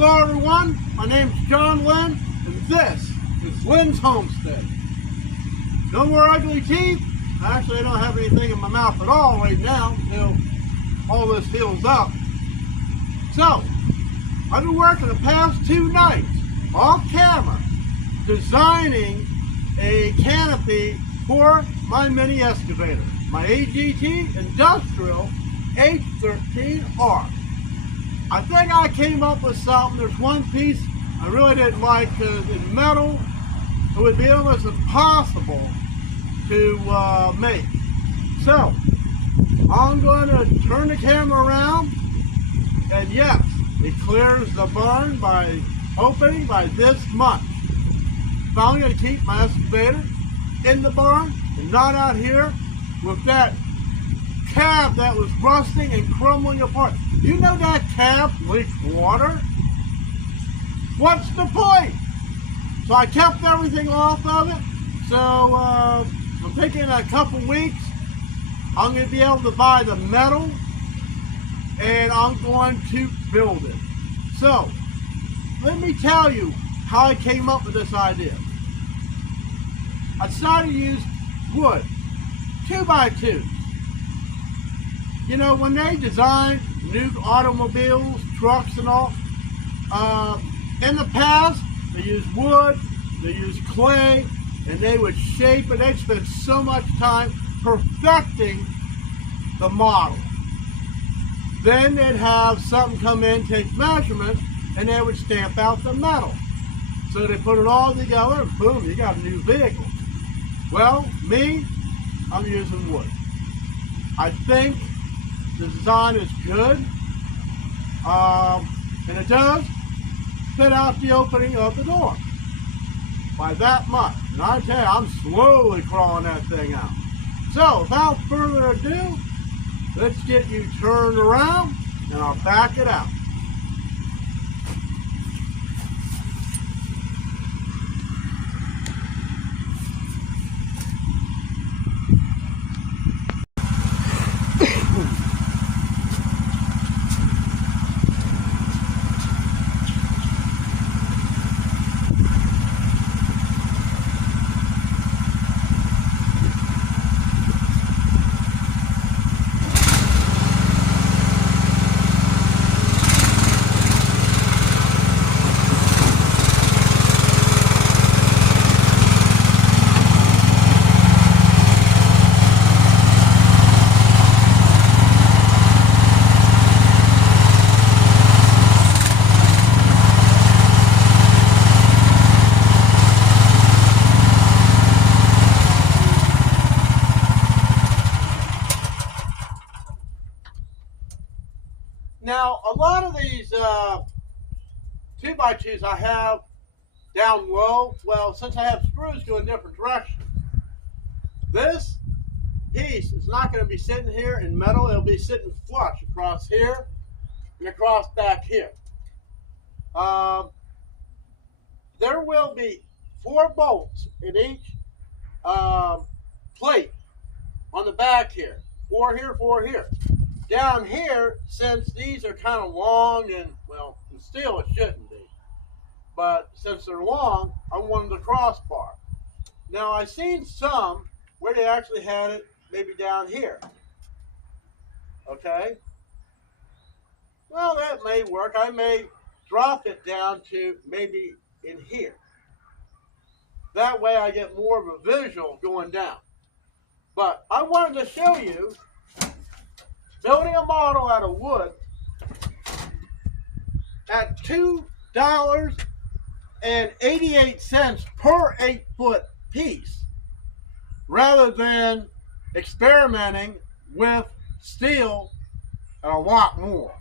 Hello everyone, my name is John Lynn, and this is Lynn's Homestead. No more ugly teeth. Actually, I don't have anything in my mouth at all right now until all this heals up. So, I've been working the past 2 nights off camera designing a canopy for my mini excavator, my AGT Industrial H13R. I think I came up with something. There's one piece I really didn't like because in metal it would be almost impossible to make. So I'm going to turn the camera around, and yes, it clears the barn by opening by this much. So I'm going to keep my excavator in the barn and not out here with that cab that was rusting and crumbling apart. You know that cab leaks water? What's the point? So I kept everything off of it. So I'm thinking in a couple weeks I'm going to be able to buy the metal and I'm going to build it. So let me tell you how I came up with this idea. I decided to use wood, 2x2s. You know, when they design new automobiles, trucks and all, in the past, they used wood, they used clay, and they would shape it. They'd spend so much time perfecting the model. Then they'd have something come in, take measurements, and they would stamp out the metal. So they put it all together, and boom, you got a new vehicle. Well, me, I'm using wood. I think the design is good, and it does fit out the opening of the door by that much. And I tell you, I'm slowly crawling that thing out. So without further ado, let's get you turned around and I'll back it out. Now, a lot of these 2x2s I have down low, well, since I have screws going different directions, this piece is not going to be sitting here in metal. It'll be sitting flush across here and across back here. There will be 4 bolts in each plate on the back here. 4 here, 4 here. Down here, since these are kind of long and, well, in steel it shouldn't be, but since they're long, I wanted a crossbar. Now, I've seen some where they actually had it maybe down here. Okay? Well, that may work. I may drop it down to maybe in here. That way I get more of a visual going down. But I wanted to show you building a model out of wood at $2.88 per 8-foot piece, rather than experimenting with steel and a lot more.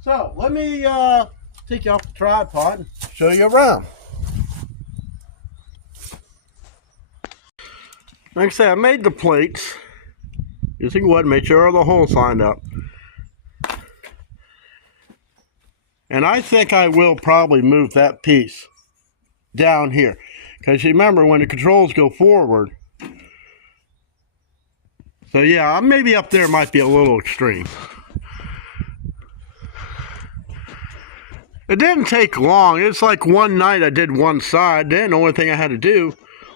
So let me take you off the tripod and show you around. Like I said, I made the plates using wood, make sure all the holes lined up. And I think I will probably move that piece down here. Because you remember when the controls go forward. So yeah, maybe up there might be a little extreme. It didn't take long. It's like one night I did one side. Then the only thing I had to do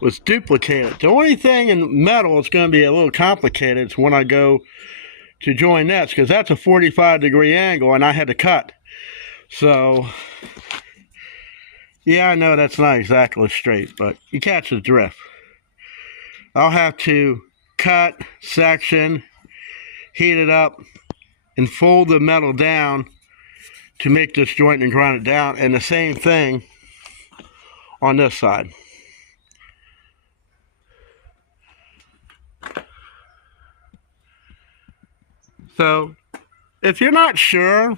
was duplicate it. The only thing in metal that's going to be a little complicated is when I go to join that, because that's a 45-degree angle and I had to cut. So, yeah, I know that's not exactly straight, but you catch the drift. I'll have to cut, section, heat it up, and fold the metal down to make this joint and grind it down. And the same thing on this side. So, if you're not sure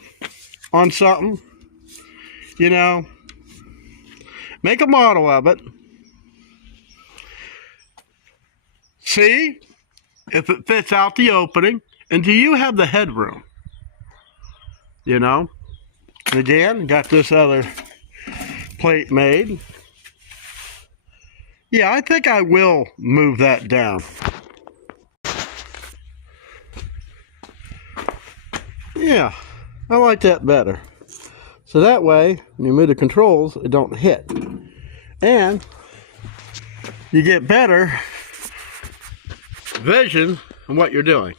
on something, you know, make a model of it. See if it fits out the opening, and do you have the headroom? You know, and again, got this other plate made. Yeah, I think I will move that down. Yeah, I like that better. So that way, when you move the controls, it don't hit. And you get better vision on what you're doing.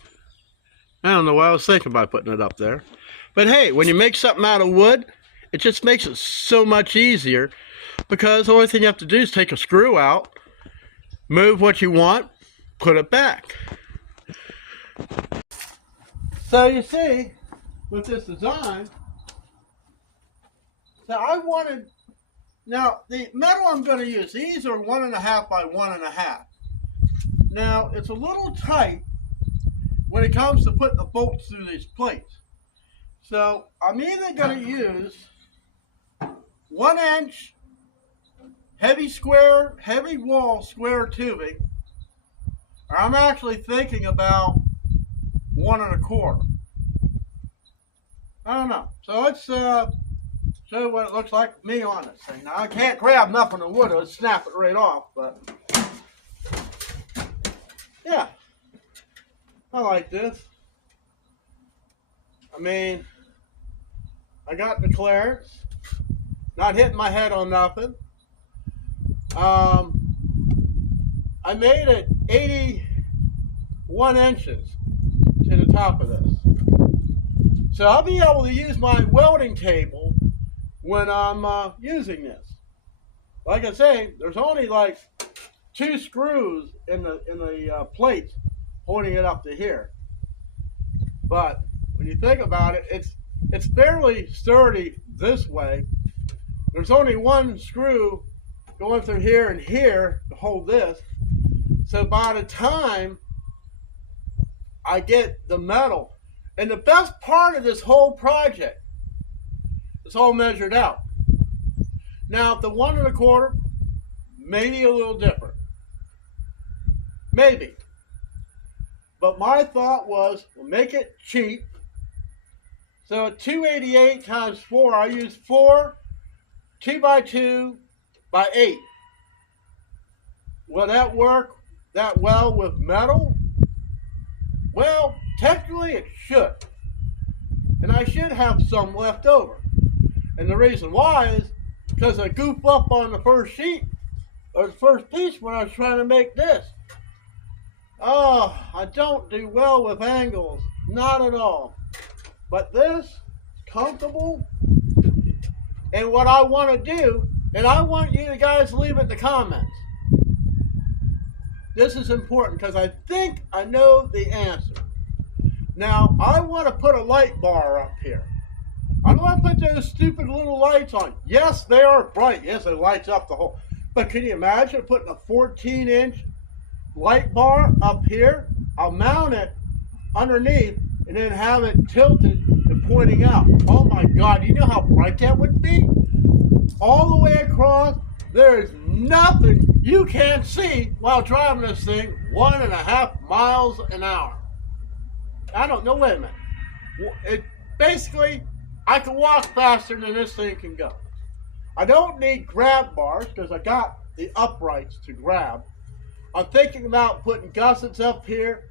I don't know why I was thinking about putting it up there. But hey, when you make something out of wood, it just makes it so much easier, because the only thing you have to do is take a screw out, move what you want, put it back. So you see, with this design, now I wanted, now the metal I'm going to use, these are 1.5 by 1.5. Now it's a little tight when it comes to putting the bolts through these plates. So I'm either going to use 1-inch heavy wall square tubing, or I'm actually thinking about 1 1/4. I don't know. So let's show you what it looks like with me on this thing. Now I can't grab nothing in wood, it'll snap it right off, but yeah, I like this. I mean, I got the clearance, not hitting my head on nothing. I made it 81 inches to the top of this. So I'll be able to use my welding table when I'm using this. Like I say, there's only like 2 screws in the plates holding it up to here. But when you think about it, it's fairly sturdy this way. There's only 1 screw going through here and here to hold this. So by the time I get the metal, and the best part of this whole project, it's all measured out. Now, the 1 1/4, maybe a little different. Maybe. But my thought was, we'll make it cheap. So 288 times 4, I use 4 2x2 by 8. Will that work that well with metal? Well, technically it should. And I should have some left over. And the reason why is because I goofed up on the first sheet, or the first piece when I was trying to make this. Oh, I don't do well with angles. Not at all. But this is comfortable. And what I want to do, and I want you guys to leave it in the comments. This is important because I think I know the answer. Now, I want to put a light bar up here. I don't want to put those stupid little lights on. Yes, they are bright. Yes, it lights up the whole. But can you imagine putting a 14-inch light bar up here? I'll mount it underneath and then have it tilted and pointing out. Oh my God, you know how bright that would be? All the way across, there is nothing you can't see while driving this thing 1.5 miles an hour. I don't know, wait a minute. Basically, I can walk faster than this thing can go. I don't need grab bars because I got the uprights to grab. I'm thinking about putting gussets up here.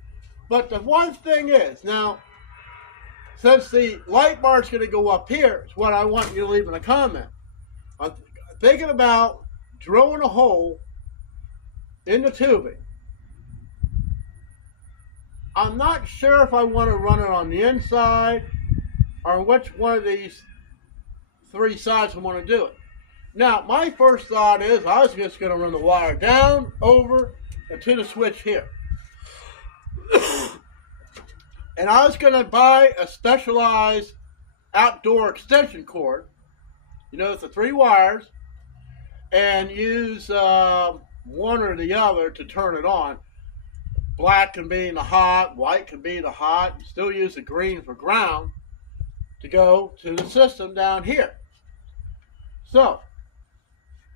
But the one thing is, now, since the light bar is going to go up here, it's what I want you to leave in a comment. I'm thinking about drilling a hole in the tubing. I'm not sure if I want to run it on the inside or which one of these three sides I want to do it. Now, my first thought is I was just going to run the wire down, over, and to the switch here. And I was going to buy a specialized outdoor extension cord, you know, with the 3 wires, and use one or the other to turn it on. Black can be in the hot, white can be the hot. You still use the green for ground to go to the system down here. So,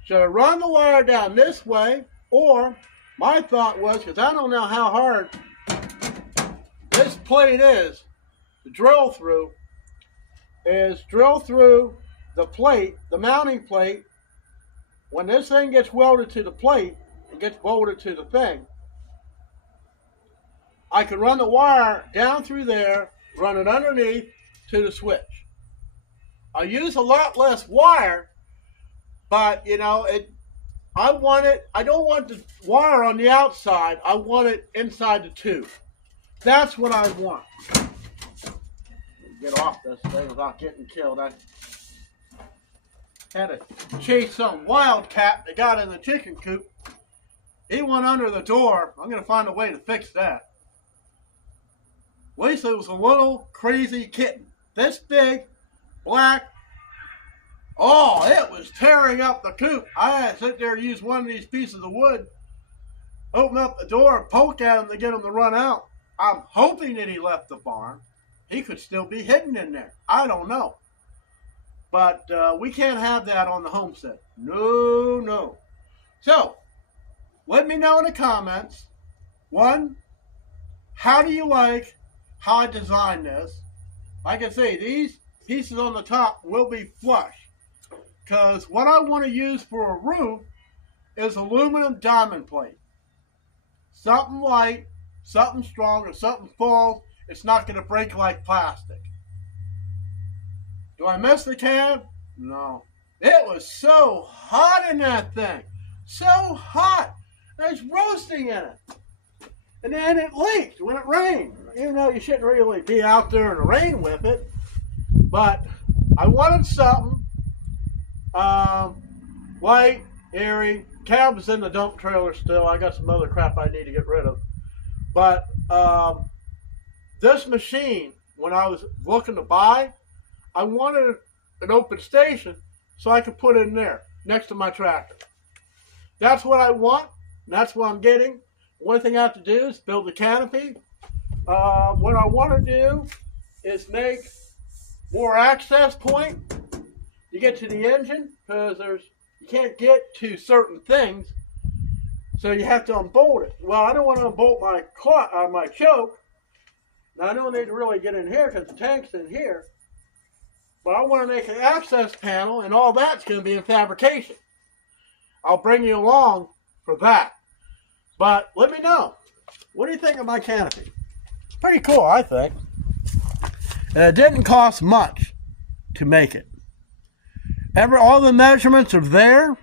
should I run the wire down this way, or my thought was, because I don't know how hard this plate is to drill through, is drill through the plate, the mounting plate. When this thing gets welded to the plate, it gets bolted to the thing. I can run the wire down through there, run it underneath to the switch. I use a lot less wire, but you know, I don't want the wire on the outside. I want it inside the tube. That's what I want. Get off this thing without getting killed. I had to chase some wildcat that got in the chicken coop. He went under the door. I'm going to find a way to fix that. At least it was a little crazy kitten. This big, black. Oh, it was tearing up the coop. I had to sit there and use one of these pieces of wood, open up the door, and poke at him to get him to run out. I'm hoping that he left the barn. He could still be hidden in there. I don't know. But we can't have that on the homestead. No, no. So, let me know in the comments. 1, how do you like how I designed this? Like I say, these pieces on the top will be flush. Because what I want to use for a roof is aluminum diamond plate. Something light, something strong, or something full. It's not going to break like plastic. Do I miss the cab? No. It was so hot in that thing. So hot. I was roasting in it. And then it leaked when it rained. Even though you shouldn't really be out there in the rain with it. But I wanted something light, airy. Cab is in the dump trailer still. I got some other crap I need to get rid of. But this machine, when I was looking to buy, I wanted an open station so I could put it in there next to my tractor. That's what I want. And that's what I'm getting. One thing I have to do is build the canopy. What I want to do is make more access point to get to the engine, because you can't get to certain things, so you have to unbolt it. Well, I don't want to unbolt my choke. Now I don't need to really get in here because the tank's in here, but I want to make an access panel, and all that's going to be in fabrication. I'll bring you along for that. But let me know, what do you think of my canopy? Pretty cool, I think. And it didn't cost much to make it. All the measurements are there.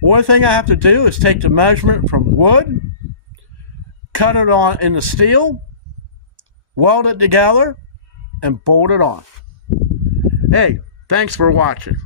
One thing I have to do is take the measurement from wood, cut it on in the steel, weld it together, and bolt it on. Hey, thanks for watching.